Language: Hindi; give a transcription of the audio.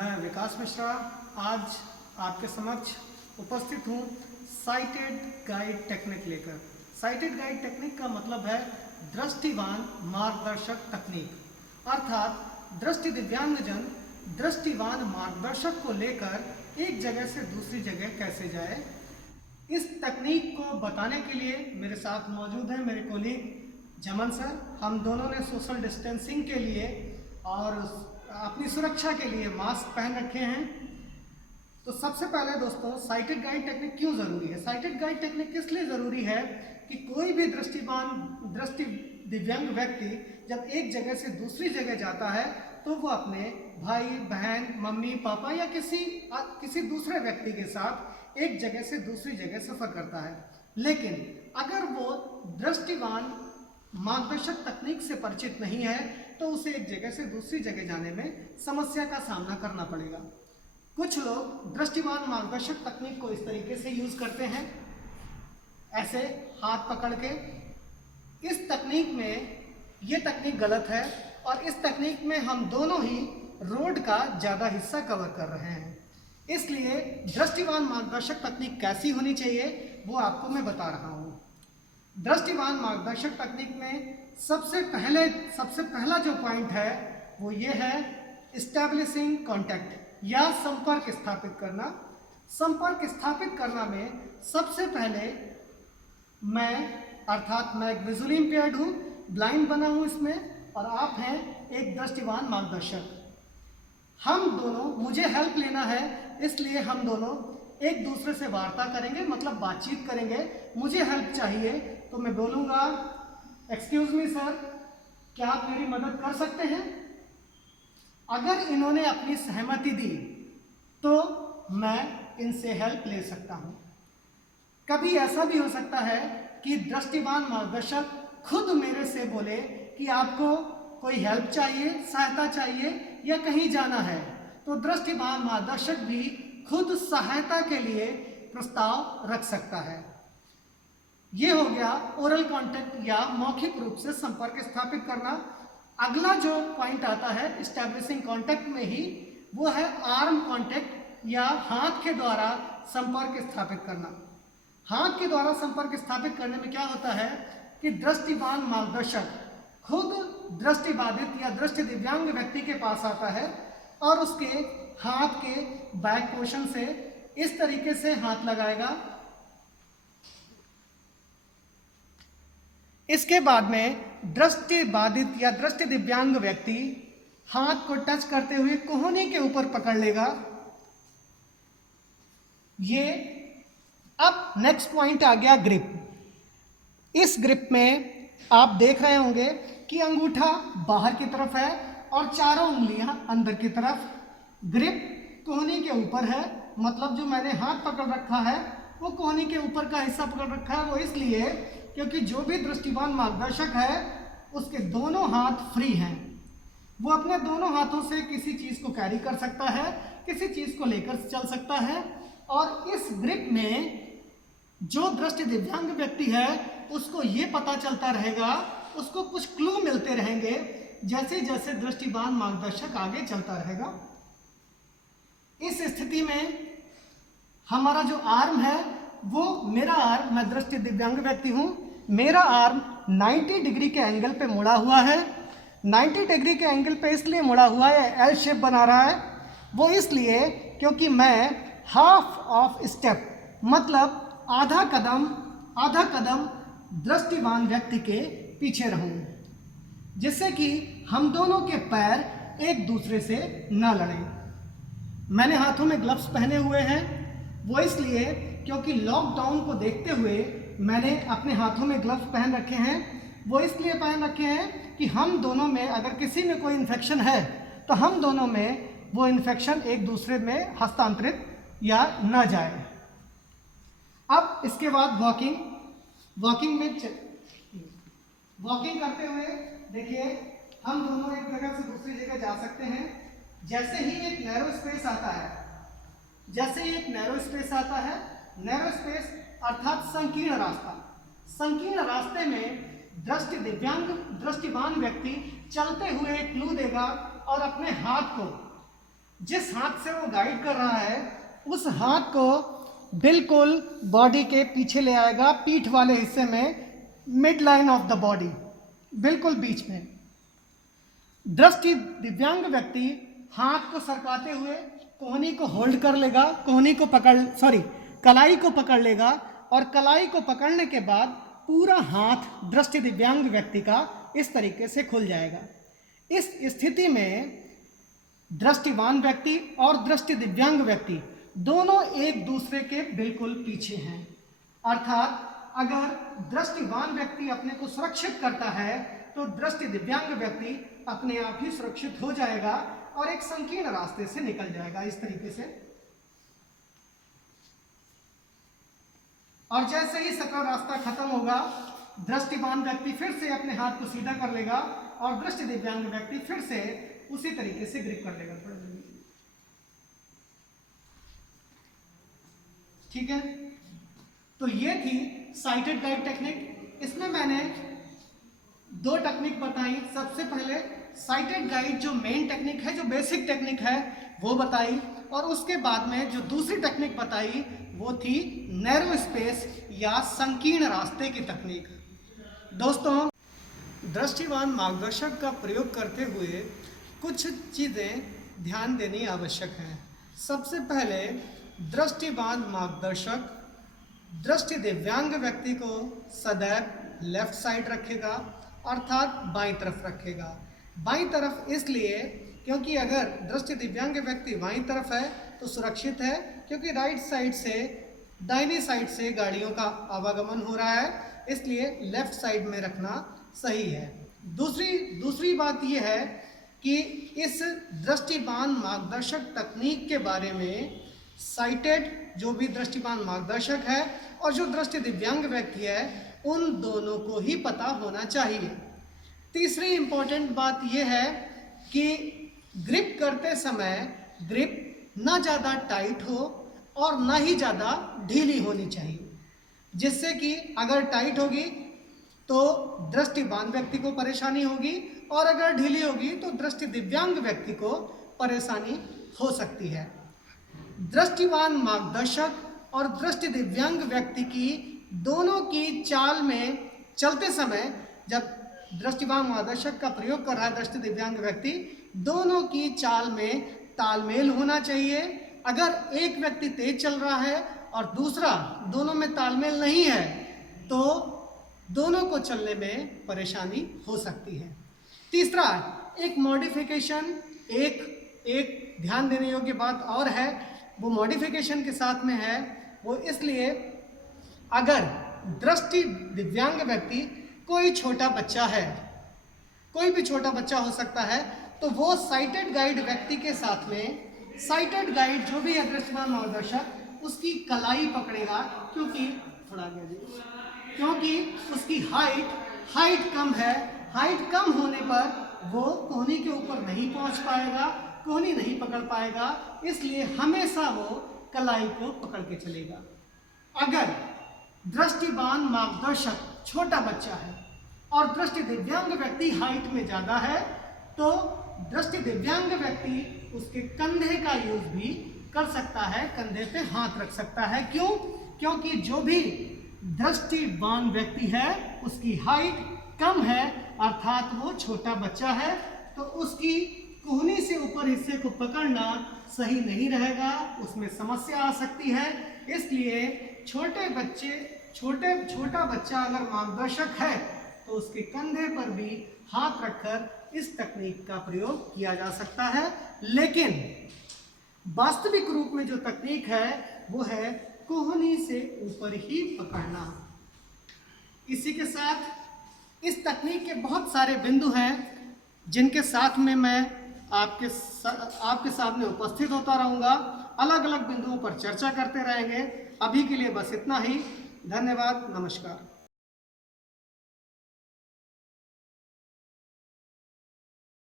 मैं विकास मिश्रा आज आपके समक्ष उपस्थित हूँ साइटेड गाइड टेक्निक लेकर। साइटेड गाइड टेक्निक का मतलब है दृष्टिवान मार्गदर्शक तकनीक, अर्थात दृष्टि दिव्यांगजन दृष्टिवान मार्गदर्शक को लेकर एक जगह से दूसरी जगह कैसे जाए। इस तकनीक को बताने के लिए मेरे साथ मौजूद हैं मेरे कोलीग जमन सर। हम दोनों ने सोशल डिस्टेंसिंग के लिए और अपनी सुरक्षा के लिए मास्क पहन रखे हैं। तो सबसे पहले दोस्तों, साइटेड गाइड टेक्निक क्यों ज़रूरी है? साइटेड गाइड टेक्निक किस लिए ज़रूरी है कि कोई भी दृष्टि दिव्यांग व्यक्ति जब एक जगह से दूसरी जगह जाता है तो वो अपने भाई बहन मम्मी पापा या किसी दूसरे व्यक्ति के साथ एक जगह से दूसरी जगह सफ़र करता है। लेकिन अगर वो दृष्टिवान मार्गदर्शक तकनीक से परिचित नहीं है तो उसे एक जगह से दूसरी जगह जाने में समस्या का सामना करना पड़ेगा। कुछ लोग दृष्टिवान मार्गदर्शक तकनीक को इस तरीके से यूज करते हैं, ऐसे हाथ पकड़ के। इस तकनीक में ये तकनीक गलत है और इस तकनीक में हम दोनों ही रोड का ज़्यादा हिस्सा कवर कर रहे हैं। इसलिए दृष्टिवान मार्गदर्शक तकनीक कैसी होनी चाहिए वो आपको मैं बता रहा हूँ। दृष्टिवान मार्गदर्शक तकनीक में सबसे पहला जो पॉइंट है वो ये है इस्टेब्लिशिंग कॉन्टैक्ट या संपर्क स्थापित करना। संपर्क स्थापित करना में सबसे पहले मैं एक विजुअली इम्पेयर्ड हूँ, ब्लाइंड बना हूँ इसमें, और आप हैं एक दृष्टिवान मार्गदर्शक। हम दोनों, मुझे हेल्प लेना है इसलिए हम दोनों एक दूसरे से वार्ता करेंगे, मतलब बातचीत करेंगे। मुझे हेल्प चाहिए तो मैं बोलूँगा एक्सक्यूज मी सर, क्या आप मेरी मदद कर सकते हैं? अगर इन्होंने अपनी सहमति दी तो मैं इनसे हेल्प ले सकता हूँ। कभी ऐसा भी हो सकता है कि दृष्टिवान मार्गदर्शक खुद मेरे से बोले कि आपको कोई हेल्प चाहिए, सहायता चाहिए या कहीं जाना है, तो दृष्टिवान मार्गदर्शक भी खुद सहायता के लिए प्रस्ताव रख सकता है। ये हो गया ओरल कांटेक्ट या मौखिक रूप से संपर्क स्थापित करना। अगला जो पॉइंट आता है एस्टैब्लिशिंग कांटेक्ट में ही, वो है आर्म कांटेक्ट या हाथ के द्वारा संपर्क स्थापित करना। हाथ के द्वारा संपर्क स्थापित करने में क्या होता है कि दृष्टिवान मार्गदर्शक खुद दृष्टिबाधित या दृष्टि दिव्यांग व्यक्ति के पास आता है और उसके हाथ के बैक पोर्शन से इस तरीके से हाथ लगाएगा। इसके बाद में दृष्टि बाधित या दृष्टि दिव्यांग व्यक्ति हाथ को टच करते हुए कोहनी के ऊपर पकड़ लेगा। ये अब नेक्स्ट पॉइंट आ गया ग्रिप। इस ग्रिप में आप देख रहे होंगे कि अंगूठा बाहर की तरफ है और चारों उंगलियां अंदर की तरफ। ग्रिप कोहनी के ऊपर है, मतलब जो मैंने हाथ पकड़ रखा है वो कोहनी के ऊपर का हिस्सा पकड़ रखा है। वो इसलिए क्योंकि जो भी दृष्टिवान मार्गदर्शक है उसके दोनों हाथ फ्री हैं। वो अपने दोनों हाथों से किसी चीज़ को कैरी कर सकता है, किसी चीज़ को लेकर चल सकता है। और इस ग्रिप में जो दृष्टि दिव्यांग व्यक्ति है उसको ये पता चलता रहेगा, उसको कुछ क्लू मिलते रहेंगे जैसे जैसे दृष्टिवान मार्गदर्शक आगे चलता रहेगा। इस स्थिति में हमारा जो आर्म है वो, मेरा आर्म, मैं दृष्टि दिव्यांग व्यक्ति हूँ, मेरा आर्म 90 डिग्री के एंगल पे मुड़ा हुआ है। 90 डिग्री के एंगल पे इसलिए मुड़ा हुआ है, एल शेप बना रहा है, वो इसलिए क्योंकि मैं हाफ ऑफ स्टेप, मतलब आधा कदम दृष्टिवान व्यक्ति के पीछे रहूं, जिससे कि हम दोनों के पैर एक दूसरे से न लड़ें। मैंने हाथों में ग्लव्स पहने हुए हैं, वो इसलिए क्योंकि लॉकडाउन को देखते हुए मैंने अपने हाथों में ग्लव्स पहन रखे हैं। वो इसलिए पहन रखे हैं कि हम दोनों में अगर किसी में कोई इन्फेक्शन है तो हम दोनों में वो इन्फेक्शन एक दूसरे में हस्तांतरित या न जाए। अब इसके बाद वॉकिंग करते हुए देखिए हम दोनों एक जगह से दूसरी जगह जा सकते हैं। जैसे ही एक नैरो स्पेस आता है, नैरो स्पेस अर्थात संकीर्ण रास्ते में दृष्टिवान व्यक्ति चलते हुए एक क्लू देगा और अपने हाथ को जिस हाथ से वो गाइड कर रहा है उस हाथ को बिल्कुल बॉडी के पीछे ले आएगा, पीठ वाले हिस्से में, mid line of the body, बिल्कुल बीच में। दृष्टि दिव्यांग व्यक्ति हाथ को सरकाते हुए कोहनी को होल्ड कर लेगा, कलाई को पकड़ लेगा, और कलाई को पकड़ने के बाद पूरा हाथ दृष्टि दिव्यांग व्यक्ति का इस तरीके से खुल जाएगा। इस स्थिति में दृष्टिवान व्यक्ति और दृष्टि दिव्यांग व्यक्ति दोनों एक दूसरे के बिल्कुल पीछे हैं। अर्थात अगर दृष्टिवान व्यक्ति अपने को सुरक्षित करता है तो दृष्टि दिव्यांग व्यक्ति अपने आप ही सुरक्षित हो जाएगा और एक संकीर्ण रास्ते से निकल जाएगा इस तरीके से। और जैसे ही सकल रास्ता खत्म होगा, दृष्टिवान व्यक्ति फिर से अपने हाथ को सीधा कर लेगा और दृष्टि दिव्यांग व्यक्ति फिर से उसी तरीके से ग्रिप कर लेगा। ठीक है, तो ये थी साइटेड गाइड टेक्निक। इसमें मैंने दो टेक्निक बताई। सबसे पहले साइटेड गाइड जो मेन टेक्निक है, जो बेसिक टेक्निक है, वो बताई, और उसके बाद में जो दूसरी टेक्निक बताई वो थी नैरो स्पेस या संकीर्ण रास्ते की तकनीक। दोस्तों, दृष्टिवान मार्गदर्शक का प्रयोग करते हुए कुछ चीज़ें ध्यान देनी आवश्यक है। सबसे पहले दृष्टिवान मार्गदर्शक दृष्टि दिव्यांग व्यक्ति को सदैव लेफ्ट साइड रखेगा, अर्थात बाईं तरफ रखेगा। बाईं तरफ इसलिए क्योंकि अगर दृष्टि दिव्यांग व्यक्ति बाईं तरफ है तो सुरक्षित है, क्योंकि राइट साइड से, दाहिनी साइड से गाड़ियों का आवागमन हो रहा है, इसलिए लेफ्ट साइड में रखना सही है। दूसरी बात यह है कि इस दृष्टिवान मार्गदर्शक तकनीक के बारे में साइटेड जो भी दृष्टिवान मार्गदर्शक है और जो दृष्टि दिव्यांग व्यक्ति है, उन दोनों को ही पता होना चाहिए। तीसरी इंपॉर्टेंट बात यह है कि ग्रिप करते समय ग्रिप ना ज़्यादा टाइट हो और ना ही ज़्यादा ढीली होनी चाहिए, जिससे कि अगर टाइट होगी तो दृष्टिवान व्यक्ति को परेशानी होगी और अगर ढीली होगी तो दृष्टि दिव्यांग व्यक्ति को परेशानी हो सकती है। दृष्टिवान मार्गदर्शक और दृष्टि दिव्यांग व्यक्ति की दोनों की चाल में चलते समय, जब दृष्टिवान मार्गदर्शक का प्रयोग कर रहा है दृष्टि दिव्यांग व्यक्ति, दोनों की चाल में तालमेल होना चाहिए। अगर एक व्यक्ति तेज चल रहा है और दूसरा, दोनों में तालमेल नहीं है, तो दोनों को चलने में परेशानी हो सकती है। तीसरा, एक मॉडिफिकेशन, एक ध्यान देने योग्य बात और है, वो मॉडिफिकेशन के साथ में है। वो इसलिए, अगर दृष्टि दिव्यांग व्यक्ति कोई छोटा बच्चा है, कोई भी छोटा बच्चा हो सकता है, तो वो साइटेड गाइड व्यक्ति के साथ में, साइटेड गाइड जो भी है दृष्टिवान मार्गदर्शक, उसकी कलाई पकड़ेगा, क्योंकि उसकी हाइट कम है। हाइट कम होने पर वो कोहनी के ऊपर नहीं पहुंच पाएगा, कोहनी नहीं पकड़ पाएगा, इसलिए हमेशा वो कलाई को पकड़ के चलेगा। अगर दृष्टिवान मार्गदर्शक छोटा बच्चा है और दृष्टि दिव्यांग व्यक्ति हाइट में ज़्यादा है, तो दृष्टि दिव्यांग व्यक्ति उसके कंधे का यूज भी कर सकता है, कंधे पे हाथ रख सकता है। क्यों? क्योंकि जो भी दृष्टिवान व्यक्ति है उसकी हाइट कम है, अर्थात वो छोटा बच्चा है, तो उसकी कोहनी से ऊपर हिस्से को पकड़ना सही नहीं रहेगा, उसमें समस्या आ सकती है। इसलिए छोटा बच्चा अगर मार्गदर्शक है तो उसके कंधे पर भी हाथ रखकर इस तकनीक का प्रयोग किया जा सकता है। लेकिन वास्तविक रूप में जो तकनीक है वो है कोहनी से ऊपर ही पकड़ना। इसी के साथ इस तकनीक के बहुत सारे बिंदु हैं जिनके साथ में मैं आपके सामने उपस्थित होता रहूँगा, अलग अलग बिंदुओं पर चर्चा करते रहेंगे। अभी के लिए बस इतना ही। धन्यवाद, नमस्कार।